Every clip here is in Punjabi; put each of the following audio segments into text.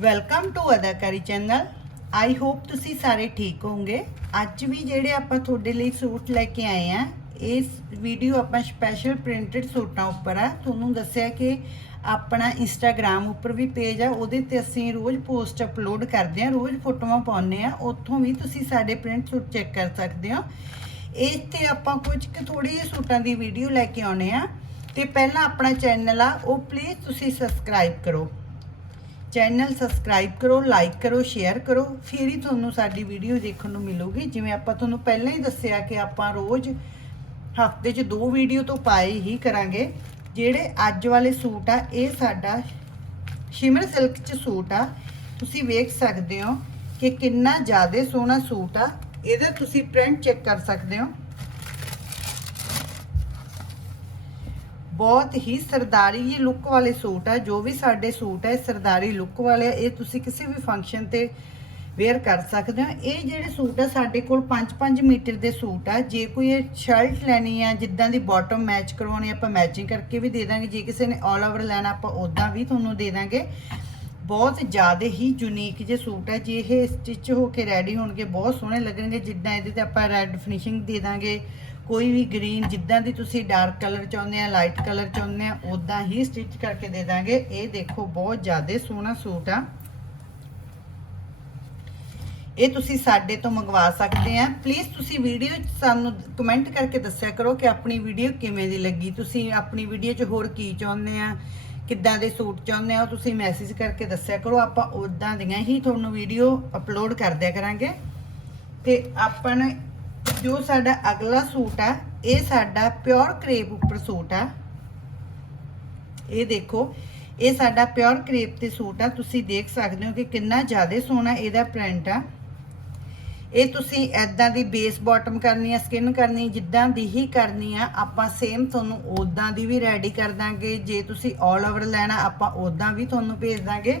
Welcome to Adakari channel I hope ਤੁਸੀਂ ਸਾਰੇ ਠੀਕ ਹੋਵੋਗੇ। ਅੱਜ ਵੀ ਜਿਹੜੇ ਆਪਾਂ ਤੁਹਾਡੇ ਲਈ ਸੂਟ ਲੈ ਕੇ ਆਏ ਆ, ਇਸ ਵੀਡੀਓ ਆਪਾਂ ਸਪੈਸ਼ਲ ਪ੍ਰਿੰਟਡ ਸੂਟਾਂ ਉੱਪਰ ਆ। ਤੁਹਾਨੂੰ ਦੱਸਿਆ ਕਿ ਆਪਣਾ ਇੰਸਟਾਗ੍ਰam ਉੱਪਰ ਵੀ ਪੇਜ ਆ, ਉਹਦੇ ਤੇ ਅਸੀਂ ਰੋਜ਼ ਪੋਸਟ ਅਪਲੋਡ ਕਰਦੇ ਆ, ਰੋਜ਼ ਫੋਟੋਆਂ ਪਾਉਂਦੇ ਆ। ਉੱਥੋਂ ਵੀ ਤੁਸੀਂ ਸਾਡੇ ਪ੍ਰਿੰਟ ਸੂਟ ਚੈੱਕ ਕਰ ਸਕਦੇ ਹੋ। ਇਸ ਤੇ ਆਪਾਂ ਕੁਝ ਕੁ ਥੋੜੀ ਜਿਹੀ ਸੂਟਾਂ ਦੀ ਵੀਡੀਓ ਲੈ ਕੇ ਆਉਣੇ ਆ। ਤੇ ਪਹਿਲਾਂ ਆਪਣਾ ਚੈਨਲ ਆ, ਉਹ ਪਲੀਜ਼ ਤੁਸੀਂ ਸਬਸਕ੍ਰਾਈਬ ਕਰੋ। ਚੈਨਲ ਸਬਸਕ੍ਰਾਈਬ ਕਰੋ ਲਾਈਕ ਕਰੋ ਸ਼ੇਅਰ ਕਰੋ। ਫਿਰ ਹੀ ਤੁਹਾਨੂੰ ਸਾਡੀ ਵੀਡੀਓ ਦੇਖਣ ਨੂੰ ਮਿਲੂਗੀ। ਜਿਵੇਂ ਆਪਾਂ ਤੁਹਾਨੂੰ ਪਹਿਲਾਂ ਹੀ ਦੱਸਿਆ ਕਿ ਆਪਾਂ ਰੋਜ਼ ਹਫ਼ਤੇ 'ਚ ਦੋ ਵੀਡੀਓ ਤੋਂ ਪਾਏ ਹੀ ਕਰਾਂਗੇ। ਜਿਹੜੇ ਅੱਜ ਵਾਲੇ ਸੂਟ ਆ, ਇਹ ਸਾਡਾ ਸ਼ਿਮਰ ਸਿਲਕ 'ਚ ਸੂਟ ਆ। ਤੁਸੀਂ ਵੇਖ ਸਕਦੇ ਹੋ ਕਿ ਕਿੰਨਾ ਜ਼ਿਆਦਾ ਸੋਹਣਾ ਸੂਟ ਆ। ਇਹਦਾ ਤੁਸੀਂ ਪ੍ਰਿੰਟ ਚੈੱਕ ਕਰ ਸਕਦੇ ਹੋ। ਬਹੁਤ ਹੀ ਸਰਦਾਰੀ ਜੀ ਲੁੱਕ ਵਾਲੇ ਸੂਟ ਆ, ਜੋ ਵੀ ਸਾਡੇ ਸੂਟ ਹੈ ਸਰਦਾਰੀ ਲੁੱਕ ਵਾਲੇ ਆ, ਇਹ ਤੁਸੀਂ ਕਿਸੇ ਵੀ ਫੰਕਸ਼ਨ ਤੇ ਵੇਅਰ ਕਰ ਸਕਦੇ ਹੋ। ਇਹ ਜਿਹੜੇ ਸੂਟ ਆ, ਸਾਡੇ ਕੋਲ 5-5 ਮੀਟਰ ਦੇ ਸੂਟ ਆ। ਜੇ ਕੋਈ ਇਹ ਸ਼ਰਟ ਲੈਣੀ ਆ, ਜਿੱਦਾਂ ਦੀ ਬਾਟਮ ਮੈਚ ਕਰਵਾਉਣੀ ਆਪਾਂ ਮੈਚਿੰਗ ਕਰਕੇ ਵੀ ਦੇ ਦਾਂਗੇ। ਜੇ ਕਿਸੇ ਨੇ ਆਲ ਓਵਰ ਲੈਣਾ, ਆਪਾਂ ਉਦਾਂ ਵੀ ਤੁਹਾਨੂੰ ਦੇ ਦਾਂਗੇ। ਬਹੁਤ ਜ਼ਿਆਦਾ ਹੀ ਯੂਨੀਕ ਜੇ ਸੂਟ ਹੈ ਜੇ। ਇਹ ਸਟਿਚ ਹੋ ਕੇ ਰੈਡੀ ਹੋਣਗੇ, ਬਹੁਤ ਸੋਹਣੇ ਲੱਗਣਗੇ। ਜਿੱਦਾਂ ਇਹਦੇ ਤੇ ਆਪਾਂ ਰੈੱਡ ਫਿਨਿਸ਼ਿੰਗ ਦੇ ਦਾਂਗੇ। ਕੋਈ ਵੀ ਗ੍ਰੀਨ ਜਿੱਦਾਂ ਦੀ ਤੁਸੀਂ ਡਾਰਕ ਕਲਰ ਚਾਹੁੰਦੇ ਆ ਲਾਈਟ ਕਲਰ ਚਾਹੁੰਦੇ ਆ ਉਦਾਂ ਹੀ ਸਟਿਚ ਕਰਕੇ ਦੇ ਦਾਂਗੇ। ਇਹ ਦੇਖੋ, ਬਹੁਤ ਜ਼ਿਆਦਾ ਸੋਹਣਾ ਸੂਟ ਆ। ਇਹ ਤੁਸੀਂ ਸਾਡੇ ਤੋਂ ਮੰਗਵਾ ਸਕਦੇ ਆ। ਪਲੀਜ਼ ਤੁਸੀਂ ਵੀਡੀਓ ਸਾਨੂੰ ਕਮੈਂਟ ਕਰਕੇ ਦੱਸਿਆ ਕਰੋ ਕਿ ਆਪਣੀ ਵੀਡੀਓ ਕਿਵੇਂ ਦੀ ਲੱਗੀ। ਤੁਸੀਂ ਆਪਣੀ ਵੀਡੀਓ 'ਚ ਹੋਰ ਕੀ ਚਾਹੁੰਦੇ ਆ? ਕਿੱਦਾਂ ਦੇ ਸੂਟ ਚਾਹੁੰਦੇ ਆ ਉਹ ਤੁਸੀਂ ਮੈਸੇਜ ਕਰਕੇ ਦੱਸਿਆ ਕਰੋ। ਆਪਾਂ ਉਦਾਂ ਦੀਆਂ ਹੀ ਤੁਹਾਨੂੰ ਵੀਡੀਓ ਅਪਲੋਡ ਕਰ ਦਿਆ ਕਰਾਂਗੇ। ਤੇ ਆਪਾਂ ਜੋ ਸਾਡਾ ਅਗਲਾ ਸੂਟ ਆ, ਇਹ ਸਾਡਾ ਪਿਓਰ ਕਰੇਪ ਉੱਪਰ ਸੂਟ ਆ। ਇਹ ਦੇਖੋ, ਇਹ ਸਾਡਾ ਪਿਓਰ ਕਰੇਪ ਤੇ ਸੂਟ ਆ। ਤੁਸੀਂ ਦੇਖ ਸਕਦੇ ਹੋ ਕਿ ਕਿੰਨਾ ਜ਼ਿਆਦਾ ਸੋਹਣਾ ਇਹਦਾ ਪ੍ਰਿੰਟ ਆ। ਇਹ ਤੁਸੀਂ ਐਦਾਂ ਦੀ ਬੇਸ ਬਾਟਮ ਕਰਨੀ ਆ ਸਕਿਨ ਕਰਨੀ, ਜਿੱਦਾਂ ਦੀ ਹੀ ਕਰਨੀ ਆ, ਆਪਾਂ ਸੇਮ ਤੁਹਾਨੂੰ ਉਦਾਂ ਦੀ ਵੀ ਰੈਡੀ ਕਰ ਦਾਂਗੇ। ਜੇ ਤੁਸੀਂ 올 ਓਵਰ ਲੈਣਾ, ਆਪਾਂ ਉਦਾਂ ਵੀ ਤੁਹਾਨੂੰ ਭੇਜ ਦਾਂਗੇ।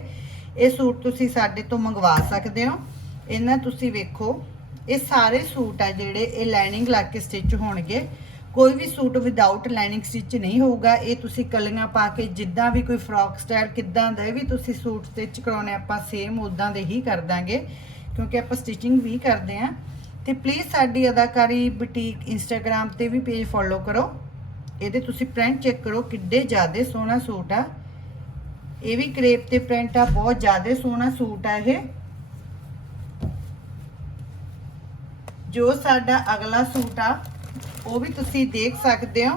ਇਹ ਸੂਟ ਤੁਸੀਂ ਸਾਡੇ ਤੋਂ ਮੰਗਵਾ ਸਕਦੇ ਹੋ। ਇਹਨਾਂ ਤੁਸੀਂ ਵੇਖੋ, ਇਹ ਸਾਰੇ ਸੂਟ ਆ ਜਿਹੜੇ, ਇਹ ਲਾਈਨਿੰਗ ਲਾ ਕੇ ਸਟਿਚ ਹੋਣਗੇ। ਕੋਈ ਵੀ ਸੂਟ ਵਿਦਆਊਟ ਲਾਈਨਿੰਗ ਸਟਿਚ ਨਹੀਂ ਹੋਊਗਾ। ਇਹ ਤੁਸੀਂ ਕਲੀਆਂ ਪਾ ਕੇ, ਜਿੱਦਾਂ ਵੀ ਕੋਈ ਫਰੋਕ ਸਟਾਈਲ ਕਿੱਦਾਂ ਦਾ ਵੀ ਤੁਸੀਂ ਸੂਟ ਸਟਿਚ ਕਰਾਉਣੇ ਆਪਾਂ ਸੇਮ ਉਦਾਂ ਦੇ ਹੀ ਕਰ ਦਾਂਗੇ। ਕਿਉਂਕਿ ਆਪਾਂ ਸਟਿਚਿੰਗ ਵੀ ਕਰਦੇ ਆਂ ਤੇ ਪਲੀਜ਼ ਸਾਡੀ ਅਦਾਕਾਰੀ ਬੁਟੀਕ ਇੰਸਟਾਗ੍ਰam ਤੇ ਵੀ ਪੇਜ ਫੋਲੋ ਕਰੋ। ਇਹਦੇ ਤੁਸੀਂ ਪ੍ਰਿੰਟ ਚੈੱਕ ਕਰੋ ਕਿੱਡੇ ਜ਼ਿਆਦੇ ਸੋਹਣਾ ਸੂਟ ਆ। ਇਹ ਵੀ ਕਰੇਪ ਤੇ ਪ੍ਰਿੰਟ ਆ, ਬਹੁਤ ਜ਼ਿਆਦੇ ਸੋਹਣਾ ਸੂਟ ਆ ਇਹ। ਜੋ ਸਾਡਾ ਅਗਲਾ ਸੂਟ ਆ, ਉਹ ਵੀ ਤੁਸੀਂ ਦੇਖ ਸਕਦੇ ਹੋ।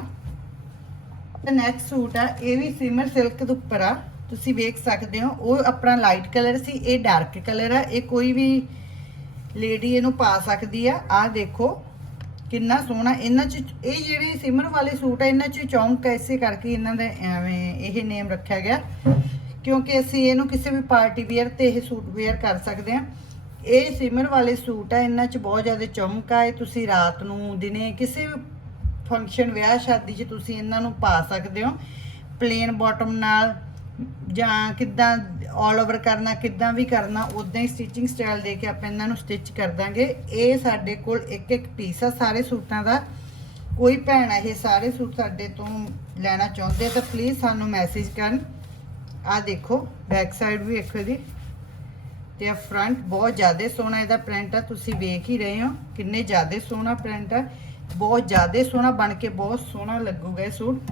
ਤੇ ਨੈਕਸਟ ਸੂਟ ਆ, ਇਹ ਵੀ ਸਿਮਰ ਸਿਲਕ ਦੇ ਉੱਪਰ ਆ। ਤੁਸੀਂ ਵੇਖ ਸਕਦੇ ਹੋ, ਉਹ ਆਪਣਾ ਲਾਈਟ ਕਲਰ ਸੀ, ਇਹ ਡਾਰਕ ਕਲਰ ਆ, ਇਹ ਕੋਈ ਵੀ ਲੇਡੀ ਇਹਨੂੰ ਪਾ ਸਕਦੀ ਆ। ਆਹ ਦੇਖੋ, ਕਿੰਨਾ ਸੋਹਣਾ, ਇਹਨਾਂ ਚ, ਇਹ ਜਿਹੜੇ ਸਿਮਰ ਵਾਲੇ ਸੂਟ ਆ, ਇਹਨਾਂ ਚ ਚੌਂਕ ਐਸੇ ਕਰਕੇ ਇਹਨਾਂ ਦਾ ਐਵੇਂ ਇਹ ਨੇਮ ਰੱਖਿਆ ਗਿਆ, ਕਿਉਂਕਿ ਅਸੀਂ ਇਹਨੂੰ ਕਿਸੇ ਵੀ ਪਾਰਟੀ ਵੇਅਰ ਤੇ ਇਹ ਸੂਟ ਵੇਅਰ ਕਰ ਸਕਦੇ ਆ। ਇਹ ਸਿਮਰ ਵਾਲੇ ਸੂਟ ਆ, ਇਹਨਾਂ 'ਚ ਬਹੁਤ ਜ਼ਿਆਦਾ ਚਮਕ ਆ, ਇਹ ਤੁਸੀਂ ਰਾਤ ਨੂੰ, ਦਿਨੇ ਕਿਸੇ ਵੀ ਫੰਕਸ਼ਨ ਵਿਆਹ ਸ਼ਾਦੀ 'ਚ ਤੁਸੀਂ ਇਹਨਾਂ ਨੂੰ ਪਾ ਸਕਦੇ ਹੋ। ਪਲੇਨ ਬਾਟਮ ਨਾਲ ਜਾਂ ਕਿੱਦਾਂ ਆਲ ਓਵਰ ਕਰਨਾ, ਕਿੱਦਾਂ ਵੀ ਕਰਨਾ ਉਦਾਂ ਹੀ ਸਟਿਚਿੰਗ ਸਟਾਈਲ ਦੇ ਕੇ ਆਪਾਂ ਇਹਨਾਂ ਨੂੰ ਸਟਿਚ ਕਰ ਦਾਂਗੇ। ਇਹ ਸਾਡੇ ਕੋਲ ਇੱਕ ਇੱਕ ਪੀਸ ਆ, ਸਾਰੇ ਸੂਟਾਂ ਦਾ। ਕੋਈ ਭੈਣ ਇਹ ਸਾਰੇ ਸੂਟ ਸਾਡੇ ਤੋਂ ਲੈਣਾ ਚਾਹੁੰਦੇ ਤਾਂ ਪਲੀਜ਼ ਸਾਨੂੰ ਮੈਸੇਜ ਕਰਨ। ਆ ਦੇਖੋ ਬੈਕ ਸਾਈਡ ਵੀ ਵੇਖੋ ਇਹਦੀ। ਤੇ ਆ ਫਰੰਟ ਬਹੁਤ ਜ਼ਿਆਦਾ ਸੋਹਣਾ ਇਹਦਾ ਪ੍ਰਿੰਟ ਆ, ਤੁਸੀਂ ਵੇਖ ਹੀ ਰਹੇ ਹੋ, ਕਿੰਨੇ ਜ਼ਿਆਦਾ ਸੋਹਣਾ ਪ੍ਰਿੰਟ ਆ। ਬਹੁਤ ਜ਼ਿਆਦਾ ਸੋਹਣਾ ਬਣ ਕੇ ਬਹੁਤ ਸੋਹਣਾ ਲੱਗੂਗਾ ਇਹ ਸੂਟ।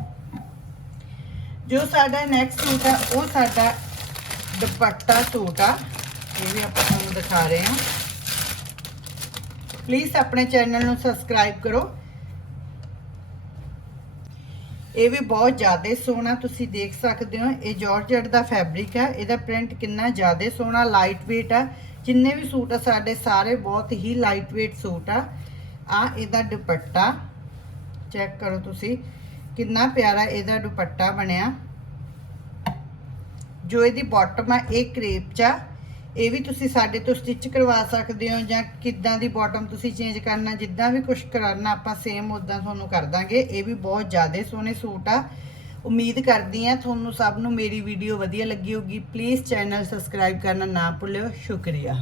ਜੋ ਸਾਡਾ ਨੈਕਸਟ ਸੂਟ ਆ, ਉਹ ਸਾਡਾ ਦੁਪੱਟਾ ਸੂਟ ਆ। ਇਹ ਵੀ ਆਪਾਂ ਤੁਹਾਨੂੰ ਦਿਖਾ ਰਹੇ ਹਾਂ। ਪਲੀਜ਼ ਆਪਣੇ ਚੈਨਲ ਨੂੰ ਸਬਸਕ੍ਰਾਈਬ ਕਰੋ। ਇਹ ਵੀ ਬਹੁਤ ਜ਼ਿਆਦਾ ਸੋਹਣਾ ਤੁਸੀਂ ਦੇਖ ਸਕਦੇ ਹੋ। ਇਹ ਜਾਰਜਟ ਦਾ ਫੈਬਰਿਕ ਹੈ ਇਹਦਾ ਪ੍ਰਿੰਟ ਕਿੰਨਾ ਜ਼ਿਆਦਾ ਸੋਹਣਾ ਲਾਈਟ weight ਆ। ਜਿੰਨੇ ਵੀ ਸੂਟ ਆ, ਸਾਡੇ ਸਾਰੇ ਬਹੁਤ ਹੀ ਲਾਈਟ weight ਸੂਟ ਆ। ਆ ਇਹਦਾ ਦੁਪੱਟਾ। ਚੈੱਕ ਕਰੋ ਤੁਸੀਂ। ਕਿੰਨਾ ਪਿਆਰਾ ਇਹਦਾ ਦੁਪੱਟਾ ਬਣਿਆ। ਜੋ ਇਹਦੀ ਬਾਟਮ ਆ, ਇਹ ਕਰੇਪ ਚ ਆ। ਇਹ ਵੀ ਤੁਸੀਂ ਸਾਡੇ ਤੋਂ ਸਟਿਚ ਕਰਵਾ ਸਕਦੇ ਹੋ ਜਾਂ ਕਿੱਦਾਂ ਦੀ ਬਾਟਮ ਤੁਸੀਂ ਚੇਂਜ ਕਰਨਾ, ਜਿੱਦਾਂ ਵੀ ਕੁਝ ਕਰਨਾ ਆਪਾਂ ਸੇਮ ਉਦਾਂ ਤੁਹਾਨੂੰ ਕਰ ਦਾਂਗੇ। ਇਹ ਵੀ ਬਹੁਤ ਜ਼ਿਆਦਾ ਸੋਹਣੇ ਸੂਟ ਆ। ਉਮੀਦ ਕਰਦੀ ਆ ਤੁਹਾਨੂੰ ਸਭ ਨੂੰ ਮੇਰੀ ਵੀਡੀਓ ਵਧੀਆ ਲੱਗੀ ਹੋਗੀ ਪਲੀਜ਼ ਚੈਨਲ ਸਬਸਕ੍ਰਾਈਬ ਕਰਨਾ ਨਾ ਭੁੱਲਿਓ। ਸ਼ੁਕਰੀਆ।